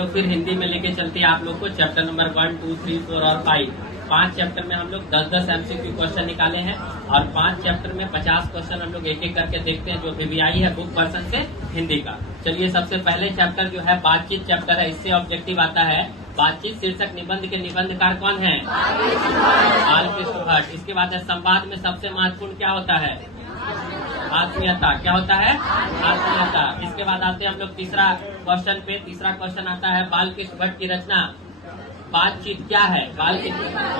लोग फिर हिंदी में लेके चलते हैं आप लोग को चैप्टर नंबर 1, 2, 3, 4 और 5। 5 चैप्टर में हम लोग 10-10 MCQ क्वेश्चन निकाले हैं और 5 चैप्टर में 50 क्वेश्चन हम लोग एक एक करके देखते हैं जो VVI है बुक पर्सन से हिंदी का। चलिए सबसे पहले चैप्टर जो है बातचीत चैप्टर है, इससे ऑब्जेक्टिव आता है बातचीत शीर्षक निबंध के निबंधकार कौन है? बालकृष्ण भट्ट। इसके बाद है संवाद में सबसे महत्वपूर्ण क्या होता है? आत्मीयता। क्या होता है? आत्मीयता। इसके बाद आते हैं हम लोग तीसरा क्वेश्चन पे। तीसरा क्वेश्चन आता है बालकृष्ण भट्ट की रचना बातचीत क्या है?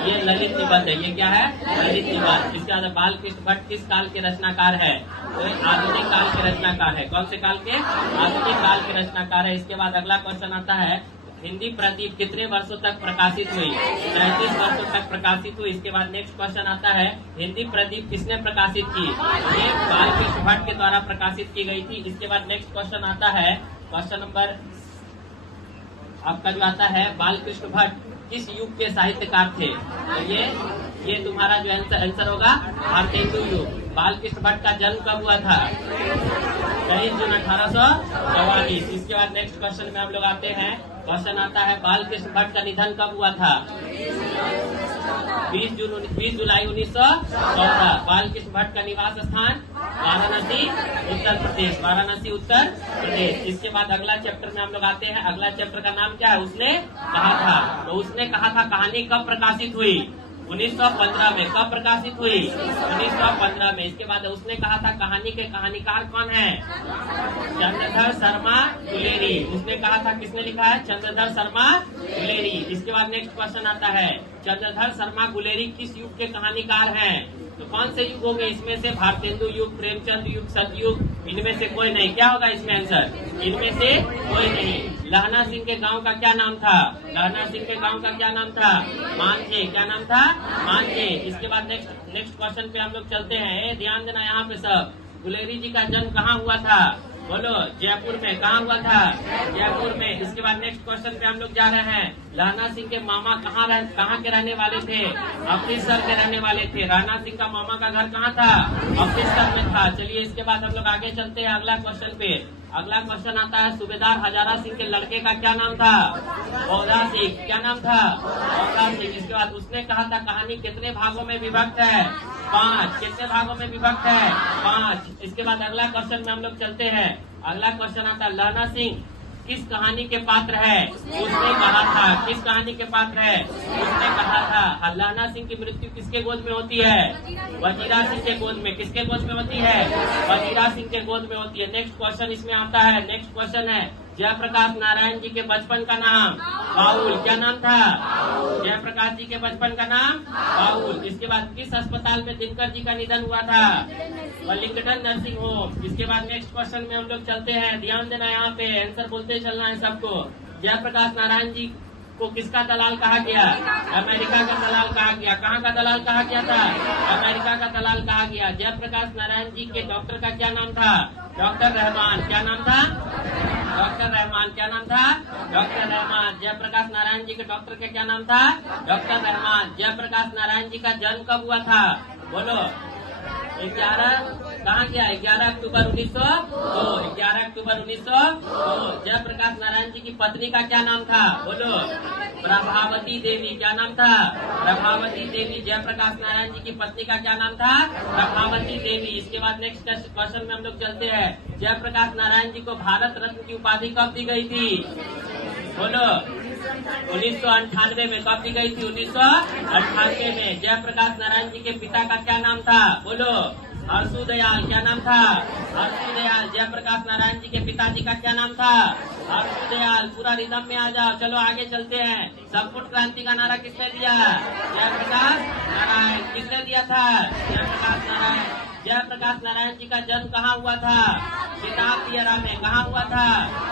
ये ललित निबंध है। ये क्या है? ललित निबंध। इसके बाद बालकृष्ण भट्ट किस काल के रचनाकार है? तो आधुनिक काल के रचनाकार है। कौन से काल के? आधुनिक काल के रचनाकार है। इसके बाद अगला क्वेश्चन आता है हिंदी प्रदीप कितने वर्षों तक प्रकाशित हुई? 33 वर्षों तक प्रकाशित हुई। इसके बाद नेक्स्ट क्वेश्चन आता है हिंदी प्रदीप किसने प्रकाशित की? ये बालकृष्ण भट्ट के द्वारा प्रकाशित की गई थी। इसके बाद नेक्स्ट क्वेश्चन आता है क्वेश्चन नंबर आपका जो आता है बालकृष्ण भट्ट किस युग के साहित्यकार थे? तो ये तुम्हारा जो आंसर होगा भारतेंदु युग। बालकृष्ण भट्ट का जन्म कब हुआ था? 23 जून 1844। इसके बाद नेक्स्ट क्वेश्चन में हम लोग आते हैं। क्वेश्चन आता है बालकृष्ण भट्ट का निधन कब हुआ था? 20 जुलाई 1914। बालकृष्ण भट्ट का निवास स्थान वाराणसी उत्तर प्रदेश। वाराणसी उत्तर प्रदेश। इसके बाद अगला चैप्टर में हम लोग आते हैं। अगला चैप्टर का नाम क्या है? उसने कहा था। तो उसने कहा था कहानी कब प्रकाशित हुई? 1915 में। कब प्रकाशित हुई? 1915 में। इसके बाद उसने कहा था कहानी के कहानीकार कौन है? चंद्रधर शर्मा गुलेरी। उसने कहा था किसने लिखा है? चंद्रधर शर्मा गुलेरी। इसके बाद नेक्स्ट क्वेश्चन आता है चंद्रधर शर्मा गुलेरी किस युग के कहानीकार हैं? तो कौन से युग होंगे इसमें से? भारतेंदु युग, प्रेमचंद युग, सतयुग, इनमें से कोई नहीं। क्या होगा इसमें आंसर? इनमें से कोई नहीं। लहना सिंह के गांव का क्या नाम था? लहना सिंह के गांव का क्या नाम था? मांझे। क्या नाम था? मांझे। इसके बाद नेक्स्ट क्वेश्चन पे हम लोग चलते हैं। ध्यान देना यहाँ पे सब। गुलेरी जी का जन्म कहाँ हुआ था? बोलो। जयपुर में। कहाँ हुआ था? जयपुर में। इसके बाद नेक्स्ट क्वेश्चन पे हम लोग जा रहे हैं। लहना सिंह के मामा कहाँ के रहने वाले थे? अमृतसर के रहने वाले थे। लहना सिंह का मामा का घर कहाँ था? अमृतसर में था। चलिए इसके बाद हम लोग आगे चलते हैं अगला क्वेश्चन पे। अगला क्वेश्चन आता है सुबेदार हजारा सिंह के लड़के का क्या नाम था? औधा सिंह। क्या नाम था? औधा सिंह। इसके बाद उसने कहा था कहानी कितने भागों में विभक्त है? 5। कितने भागों में विभक्त है? 5। इसके बाद अगला क्वेश्चन में हम लोग चलते हैं। अगला क्वेश्चन आता है लहना सिंह किस कहानी के पात्र है? उसने कहा था। किस कहानी के पात्र है? उसने कहा था। लहना सिंह की मृत्यु किसके गोद में होती है? वजीरा सिंह के गोद में। किसके गोद में होती है? वजीरा सिंह के गोद में होती है। नेक्स्ट क्वेश्चन इसमें आता है। नेक्स्ट क्वेश्चन है जयप्रकाश नारायण जी के बचपन का नाम? बाउल। क्या नाम था? जयप्रकाश जी के बचपन का नाम बाउल। इसके बाद किस अस्पताल में दिनकर जी का निधन हुआ था? Wellington nursing home. इसके बाद नेक्स्ट क्वेश्चन में हम लोग चलते हैं। ध्यान देना यहाँ पे, आंसर बोलते चलना है सबको। जयप्रकाश नारायण जी को किसका दलाल कहा गया? अमेरिका का दलाल कहा गया। कहाँ का दलाल कहा गया था? अमेरिका का दलाल कहा गया। जयप्रकाश नारायण जी के डॉक्टर का क्या नाम था? डॉक्टर रहमान। क्या नाम था? डॉक्टर रहमान। क्या नाम था? डॉक्टर रहमान। जयप्रकाश नारायण जी के डॉक्टर का क्या नाम था? डॉक्टर रहमान। जयप्रकाश नारायण जी का जन्म कब हुआ था? बोलो। 11 अक्टूबर 1902। 11 अक्टूबर 1902। जयप्रकाश नारायण जी की पत्नी का क्या नाम था? बोलो। प्रभावती देवी। क्या नाम था? प्रभावती देवी। जयप्रकाश नारायण जी की पत्नी का क्या नाम था? प्रभावती देवी। इसके बाद नेक्स्ट क्वेश्चन में हम लोग चलते हैं। जयप्रकाश नारायण जी को भारत रत्न की उपाधि कब दी गई थी? बोलो। 1998 में। कब दी गई थी? 1998 में। जयप्रकाश नारायण जी के पिता का क्या नाम था? बोलो। हर्षुदयाल। क्या नाम था? हर्षुदयाल। जयप्रकाश नारायण जी के पिताजी का क्या नाम था? हर्षुदयाल। पूरा रिदम में आ जाओ। चलो आगे चलते हैं। संपूर्ण क्रांति का नारा किसने दिया? जयप्रकाश नारायण। किसने दिया था? जयप्रकाश नारायण। जयप्रकाश नारायण जी का जन्म कहाँ हुआ था? सिताब दियरा में। कहाँ हुआ था?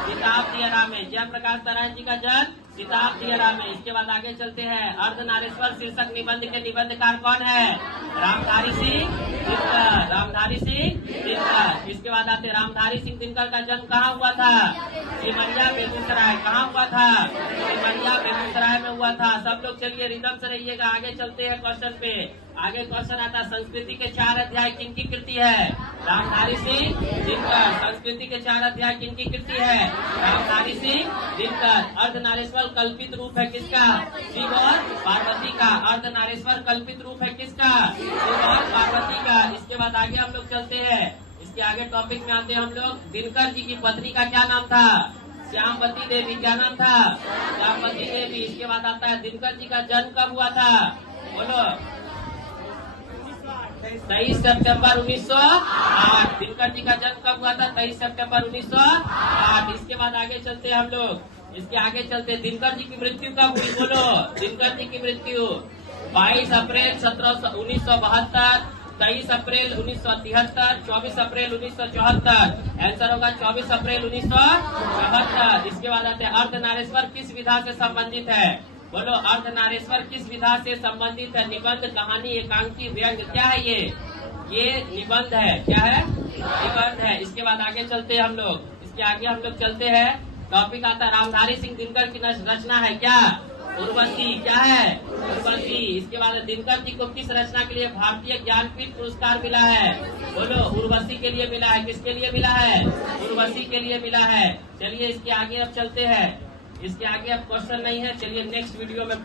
सिताब दियरा में। जयप्रकाश नारायण जी का जन्म सिताब दियरा में। इसके बाद आगे चलते हैं। अर्धनारीश्वर शीर्षक निबंध के निबंधकार कौन है? रामधारी सिंह दिनकर। रामधारी सिंह दिनकर। इसके बाद आते रामधारी सिंह दिनकर का जन्म कहाँ हुआ था? सिमरिया बेगूसराय कहाँ हुआ था? सिमरिया बेगूसराय में हुआ था। सब लोग चलिए रिदम से रहिएगा, आगे चलते हैं क्वेश्चन पे। आगे क्वेश्चन आता है संस्कृति के 4 अध्याय किनकी कृति है? रामधारी सिंह दिनकर। संस्कृति के 4 अध्याय किनकी कृति है? रामधारी सिंह दिनकर। अर्धनारीश्वर कल्पित रूप है किसका? शिव और पार्वती का। अर्धनारीश्वर कल्पित रूप है किसका? शिव और पार्वती का। इसके बाद आगे हम लोग चलते हैं, इसके आगे टॉपिक में आते हैं हम लोग। दिनकर जी की पत्नी का क्या नाम था? श्यामवती देवी। क्या नाम था? श्यामवती देवी। इसके बाद आता है दिनकर जी का जन्म कब हुआ था? बोलो। 23 सितंबर 1908। दिनकर जी का जन्म कब हुआ था? 23 सितंबर 1908। इसके बाद आगे चलते हैं हम लोग, इसके आगे चलते हैं। दिनकर जी की मृत्यु कब हुई? बोलो। दिनकर जी की मृत्यु 22 अप्रैल 1972, 23 अप्रैल 1973, 24 अप्रैल 1974। आंसर होगा 24 अप्रैल 1974। इसके बाद आते हैं अर्धनारीश्वर किस विधा से संबंधित है? बोलो। अर्धनारीश्वर किस विधा से संबंधित है? निबंध, कहानी, एकांकी, व्यंग्य, क्या है ये निबंध है। क्या है? निबंध है। इसके बाद आगे चलते हैं हम लोग, इसके आगे हम लोग चलते हैं, टॉपिक आता है रामधारी सिंह दिनकर की रचना है क्या? उर्वशी। क्या है? उर्वशी। इसके बाद दिनकर जी को किस रचना के लिए भारतीय ज्ञानपीठ पुरस्कार मिला है? बोलो। उर्वशी के लिए मिला है। किसके लिए मिला है? उर्वशी के लिए मिला है। चलिए इसके आगे अब चलते हैं, इसके आगे अब क्वेश्चन नहीं है। चलिए नेक्स्ट वीडियो में